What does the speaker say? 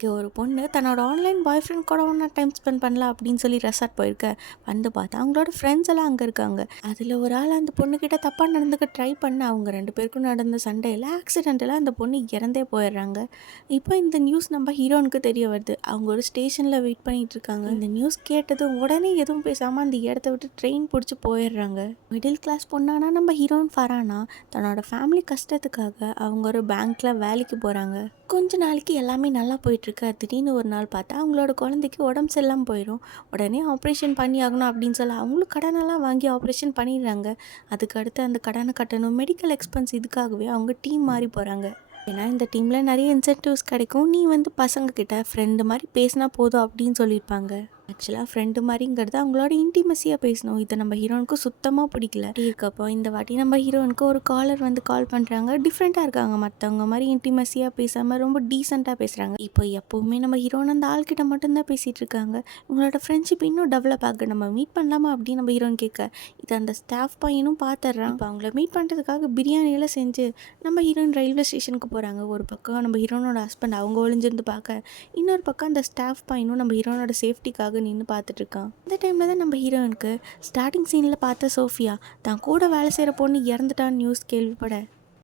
இங்கே ஒரு பொண்ணு தன்னோட ஆன்லைன் பாய் ஃப்ரெண்ட் கூட ஒன்றா டைம் ஸ்பெண்ட் பண்ணலாம் அப்படின்னு சொல்லி ரெசார்ட் போயிருக்க. வந்து பார்த்தா அவங்களோட ஃப்ரெண்ட்ஸ் எல்லாம் அங்கே இருக்காங்க. அதில் ஒரு ஆள் அந்த பொண்ணுக்கிட்ட தப்பாக நடந்துக்க ட்ரை பண்ண அவங்க 2 பேருக்கும் நடந்த சண்டையில் ஆக்சிடென்ட்டில் அந்த பொண்ணு இறந்தே போயிடுறாங்க. இப்போ இந்த நியூஸ் நம்ம ஹீரோனுக்கு தெரிய வருது. அவங்க ஒரு ஸ்டேஷனில் வெயிட் பண்ணிட்டு இருக்காங்க. இந்த நியூஸ் கேட்டதும் உடனே எதுவும் பேசாமல் அந்த இடத்த விட்டு ட்ரெயின் பிடிச்சி போயிடுறாங்க. மிடில் கிளாஸ் பொண்ணானா நம்ம ஹீரோயின் ஃபரானா தன்னோட ஃபேமிலி கஷ்டத்துக்காக அவங்க ஒரு பேங்க்கில் வேலைக்கு போகிறாங்க. கொஞ்ச நாளைக்கு எல்லாமே நல்லா போயிட்டுருக்கு. திடீர்னு ஒரு நாள் பார்த்தா அவங்களோட குழந்தைக்கு உடம்பு சரியில்லாமல் போயிடும். உடனே ஆப்ரேஷன் பண்ணி ஆகணும் அப்படின்னு சொல்லி அவங்களும் கடனெல்லாம் வாங்கி ஆப்ரேஷன் பண்ணிடுறாங்க. அதுக்கு அடுத்து அந்த கடனை கட்டணும், மெடிக்கல் எக்ஸ்பென்ஸ் இதுக்காகவே அவங்க டீம் மாறி போகிறாங்க. ஏன்னா இந்த டீமில் நிறைய இன்சென்டிவ்ஸ் கிடைக்கும். நீ வந்து பசங்கக்கிட்ட ஃப்ரெண்டு மாதிரி பேசினா போதும் அப்படின்னு சொல்லியிருப்பாங்க. ஆக்சுவலாக ஃப்ரெண்டு மாதிரிங்கிறது அவங்களோட இன்டிமசியாக பேசணும். இதை நம்ம ஹீரோனுக்கு சுத்தமாக பிடிக்கல. இருக்கப்போ இந்த வாட்டி நம்ம ஹீரோனுக்கு ஒரு காலர் வந்து கால் பண்ணுறாங்க. டிஃப்ரெண்ட்டாக இருக்காங்க, மற்றவங்க மாதிரி இன்டிமசியாக பேசாமல் ரொம்ப டீசெண்டாக பேசுகிறாங்க. இப்போ எப்போவுமே நம்ம ஹீரோன் அந்த ஆள்கிட்ட மட்டும்தான் பேசிகிட்டு இருக்காங்க. இவங்களோட ஃப்ரெண்ட்ஷிப் இன்னும் டெவலப் ஆகுது. நம்ம மீட் பண்ணலாமா அப்படின்னு நம்ம ஹீரோன் கேட்க இதை அந்த ஸ்டாஃப் பையனும் பார்த்துட்றான். இப்போ அவங்கள மீட் பண்ணுறதுக்காக பிரியாணியெல்லாம் செஞ்சு நம்ம ஹீரோயின் ரயில்வே ஸ்டேஷனுக்கு போகிறாங்க. ஒரு பக்கம் நம்ம ஹீரோனோட ஹஸ்பண்ட் அவங்க ஒளிஞ்சிருந்து பார்க்க, இன்னொரு பக்கம் அந்த ஸ்டாஃப் பையனும் நம்ம ஹீரோனோட சேஃப்டிக்காக நின்று பார்த்துட்டு இருக்கான். இந்த டைமில் தான் நம்ம ஹீரோயினுக்கு ஸ்டார்டிங் சீனில் பார்த்த சோஃபியா தான் கூட வேலை செய்கிற பொண்ணு இறந்துட்டான்னு நியூஸ் கேள்விப்பட